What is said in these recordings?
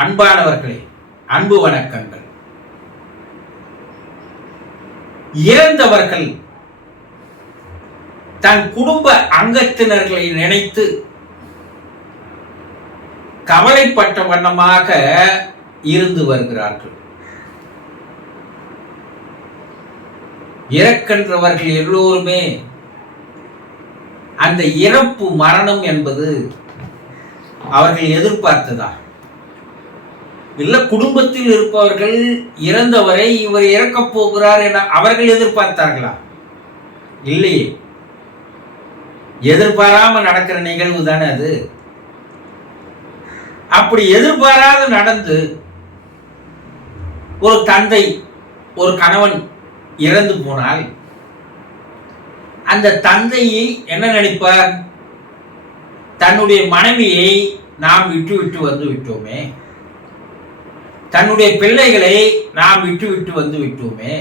அன்பானவர்களே, அன்பு வணக்கங்கள். இறந்தவர்கள் தன் குடும்ப அங்கத்தினர்களை நினைத்து கவலைப்பட்ட வண்ணமாக இருந்து வருகிறார்கள். இறக்கின்றவர்கள் எல்லோருமே அந்த இறப்பு மரணம் என்பது அவர்கள் எதிர்பார்த்ததா? இல்ல குடும்பத்தில் இருப்பவர்கள் இறந்தவரை இவர் இறக்கப் போகிறார் என அவர்கள் எதிர்பார்த்தார்களா? இல்லையே. எதிர்பாராம நடக்கிற நிகழ்வு தானே அது. அப்படி எதிர்பாராத நடந்து ஒரு தந்தை, ஒரு கணவன் இறந்து போனால் அந்த தந்தையை என்ன நினைப்பார்? தன்னுடைய மனைவியை நாம் விட்டு வந்து விட்டோமே, தன்னுடைய பிள்ளைகளை நாம் விட்டு வந்து விட்டோமே,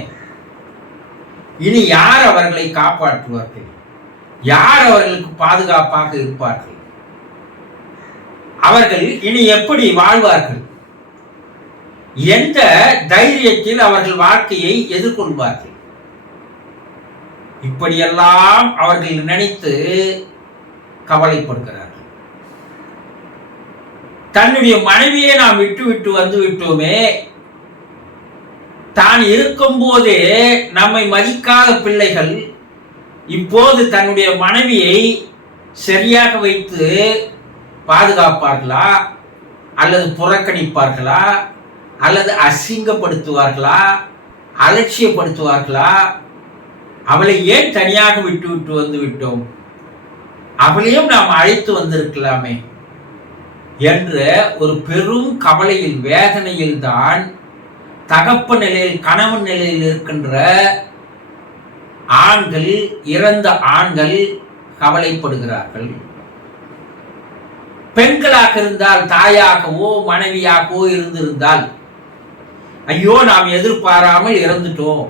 இனி யார் அவர்களை காப்பாற்றுவார்கள்? யார் அவர்களுக்கு பாதுகாப்பாக இருப்பார்கள்? அவர்கள் இனி எப்படி வாழ்வார்கள்? எந்த தைரியத்தில் அவர்கள் வாழ்க்கையை எதிர்கொள்வார்கள்? இப்படியெல்லாம் அவர்கள் நினைத்து கவலைப்படுகிறார்கள். தன்னுடைய மனைவியை நாம் விட்டு வந்து விட்டோமே, தான் இருக்கும் போதே நம்மை மதிக்காத பிள்ளைகள் இப்போது தன்னுடைய மனைவியை சரியாக வைத்து பாதுகாப்பார்களா, அல்லது புறக்கணிப்பார்களா, அல்லது அசிங்கப்படுத்துவார்களா, அலட்சியப்படுத்துவார்களா? அவளை ஏன் தனியாக விட்டு வந்து விட்டோம்? அவளையும் நாம் அழைத்து வந்திருக்கலாமே என்ற ஒரு பெரும் கவலையில், வேதனையில் தான் தகப்ப நிலையில், கணவன் நிலையில் இருக்கின்ற ஆண்கள், இறந்த ஆண்கள் கவலைப்படுகிறார்கள். பெண்களாக இருந்தால், தாயாகவோ மனைவியாகவோ இருந்திருந்தால், ஐயோ நாம் எதிர்பாராமல் இறந்துட்டோம்,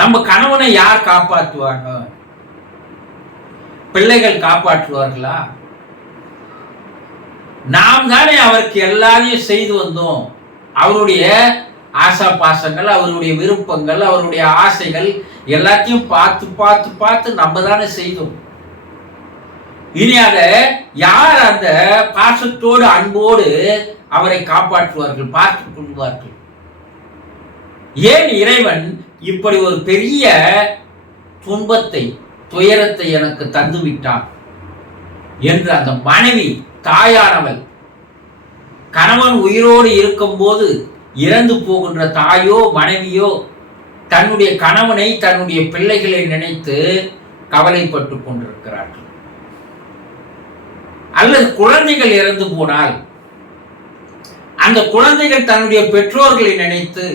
நம்ம கணவனை யார் காப்பாற்றுவாங்க? பிள்ளைகள் காப்பாற்றுவார்களா? நாம் தானே அவருக்கு எல்லாரையும் செய்து வந்தோம். அவருடைய ஆசா பாசங்கள், அவருடைய விருப்பங்கள், அவருடைய ஆசைகள் எல்லாத்தையும் பார்த்து பார்த்து பார்த்து நம்ம தானே செய்தோம். இனி அதை யார் அந்த பாசத்தோடு அன்போடு அவரை காப்பாற்றுவார்கள், பார்த்துக் கொள்வார்கள்? ஏன் இறைவன் இப்படி ஒரு பெரிய துன்பத்தை, துயரத்தை எனக்கு தந்து விட்டான் என்று அந்த மனைவி, தாயானவள், கணவன் உயிரோடு இருக்கும் போது இறந்து போகின்ற தாயோ மனைவியோ தன்னுடைய கணவனை, தன்னுடைய பிள்ளைகளை நினைத்து கவலைப்பட்டு கொண்டிருக்கிறார்கள். அல்லது குழந்தைகள் இறந்து போனால் அந்த குழந்தைகள் தன்னுடைய பெற்றோர்களை நினைத்து,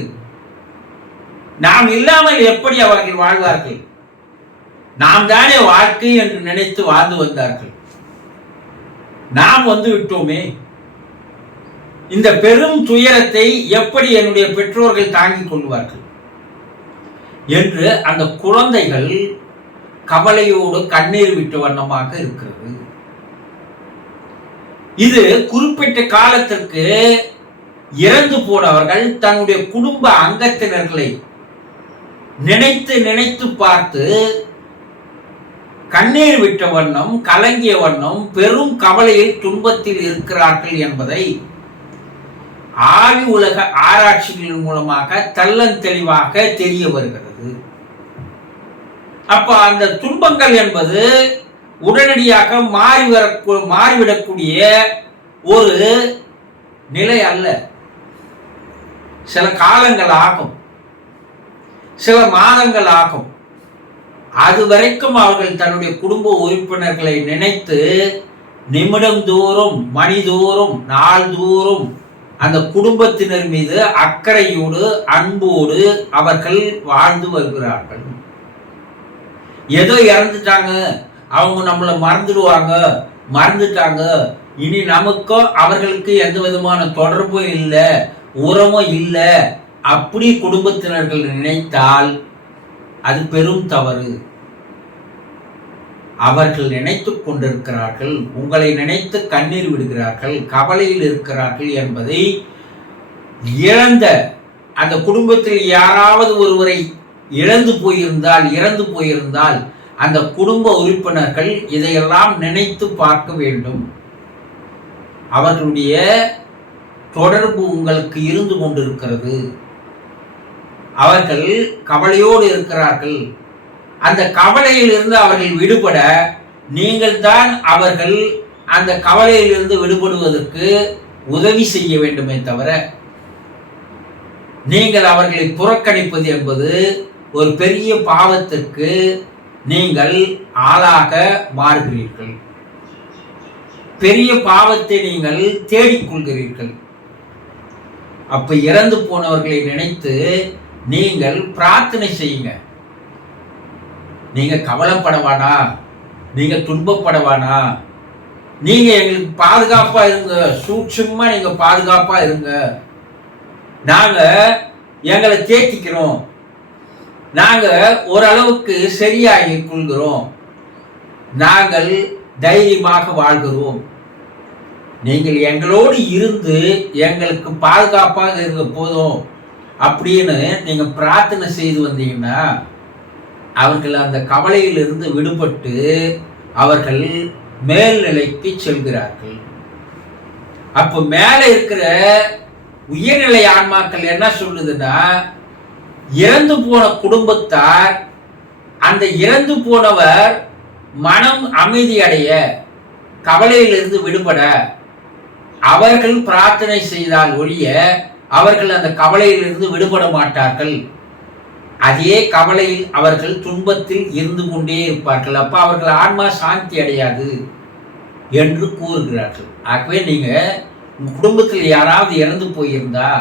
நாம் இல்லாமல் எப்படி அவர்கள் வாழ்வார்கள்? நாம் தானே வாழ்க்கை என்று நினைத்து வாழ்ந்து வந்தார்கள், நாம் வந்து விட்டோமே, இந்த பெரும் துயரத்தை எப்படி என்னுடைய பெற்றோர்கள் தாங்கிக் கொள்வார்கள் என்று அந்த குழந்தைகள் கவலையோடு கண்ணீர் விட்ட வண்ணமாக இருக்கிறது. இது குறிப்பிட்ட காலத்திற்கு இறந்து போனவர்கள் தன்னுடைய குடும்ப அங்கத்தினர்களை நினைத்து நினைத்து பார்த்து கண்ணீர் விட்ட வண்ணம், கலங்கிய வண்ணம், பெரும் கவலையில், துன்பத்தில் இருக்கிறார்கள் என்பதை ஆய்வு உலக ஆராய்ச்சிகளின் மூலமாக தெளிவாக தெரிய வருகிறது. அப்ப அந்த துன்பங்கள் என்பது உடனடியாக மாறிவிடக்கூடிய ஒரு நிலை அல்ல. சில காலங்கள் ஆகும், சில மாதங்கள் ஆகும். அது வரைக்கும் அவர்கள் தன்னுடைய குடும்ப உறுப்பினர்களை நினைத்து நிமிடம் தோறும், மணிதோறும், நாள்தோறும் அந்த குடும்பத்தினர் மீது அக்கறையோடு, அன்போடு அவர்கள் வாழ்ந்து வருகிறார்கள். ஏதோ இறந்துட்டாங்க, அவங்க நம்மளை மறந்துட்டாங்க, இனி நமக்கோ அவர்களுக்கு எந்த விதமான தொடர்பும் இல்லை, உறவும் இல்லை, அப்படி குடும்பத்தினர்கள் நினைத்தால் அது பெரும் தவறு. அவர்கள் நினைத்துக் கொண்டிருக்கிறார்கள், உங்களை நினைத்து கண்ணீர் விடுகிறார்கள், கவலையில் இருக்கிறார்கள் என்பதை இழந்த அந்த குடும்பத்தில் யாராவது ஒருவரை இறந்து போயிருந்தால் அந்த குடும்ப உறுப்பினர்கள் இதையெல்லாம் நினைத்து பார்க்க வேண்டும். அவர்களுடைய தொடர்பு உங்களுக்கு இருந்து கொண்டிருக்கிறது. அவர்கள் கவலையோடு இருக்கிறார்கள். அந்த கவலையிலிருந்து அவர்கள் விடுபட நீங்கள் தான் அவர்கள் அந்த கவலையிலிருந்து விடுபடுவதற்கு உதவி செய்ய வேண்டுமே தவிர, நீங்கள் அவர்களை புறக்கணிப்பது என்பது ஒரு பெரிய பாவத்திற்கு நீங்கள் ஆளாக மாறுகிறீர்கள். பெரிய பாவத்தை நீங்கள் தேடிக்கொள்கிறீர்கள். அப்ப இறந்து போனவர்களை நினைத்து நீங்கள் பிரார்த்தனை செய்யுங்க. நீங்க கவலைப்படவானா, நீங்க துன்பப்படவானா, நீங்க எங்களுக்கு பாதுகாப்பா இருங்க, சூட்சமா நீங்க பாதுகாப்பா இருங்க, நாங்க எங்களை தேக்கிக்கிறோம், நாங்க ஓரளவுக்கு சரியாகி கொள்கிறோம், நாங்கள் தைரியமாக வாழ்கிறோம், நீங்கள் எங்களோடு இருந்து எங்களுக்கு பாதுகாப்பாக இருக்க போதும் அப்படின்னு நீங்க பிரார்த்தனை செய்து வந்தீங்கன்னா அவர்கள் அந்த கவலையிலிருந்து விடுபட்டு அவர்கள் மேல்நிலைக்கு செல்கிறார்கள். அப்போ மேல இருக்கிற உயர்நிலை ஆன்மாக்கள் என்ன சொல்லுதுன்னா, இறந்து போன குடும்பத்தார் அந்த இறந்து போனவர் மனம் அமைதி அடைய, கவலையிலிருந்து விடுபட அவர்கள் பிரார்த்தனை செய்தால் ஒழிய அவர்கள் அந்த கவலையிலிருந்து விடுபட மாட்டார்கள். அதே கவலையில் அவர்கள் துன்பத்தில் இருந்து கொண்டே இருப்பார்கள். அப்ப அவர்கள் ஆன்மா சாந்தி அடையாது என்று கூறுகிறார்கள். ஆகவே நீங்க உங்க குடும்பத்தில் யாராவது இறந்து போயிருந்தா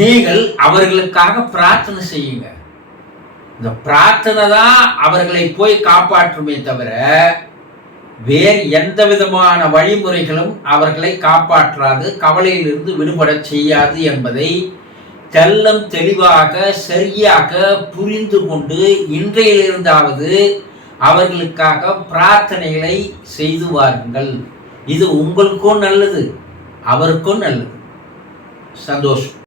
நீங்கள் அவர்களுக்காக பிரார்த்தனை செய்யுங்க. இந்த பிரார்த்தனை தான் அவர்களை போய் காப்பாற்றுமே தவிர வேறு எந்த விதமான வழிமுறைகளும் அவர்களை காப்பாற்றாது, கவலையிலிருந்து விடுபட செய்யாது என்பதை தெல்லம் தெளிவாக சரியாக புரிந்து கொண்டு இன்றையிலிருந்தாவது அவர்களுக்காக பிரார்த்தனைகளை செய்து வாருங்கள். இது உங்களுக்கும் நல்லது, அவருக்கும் நல்லது. சந்தோஷம்.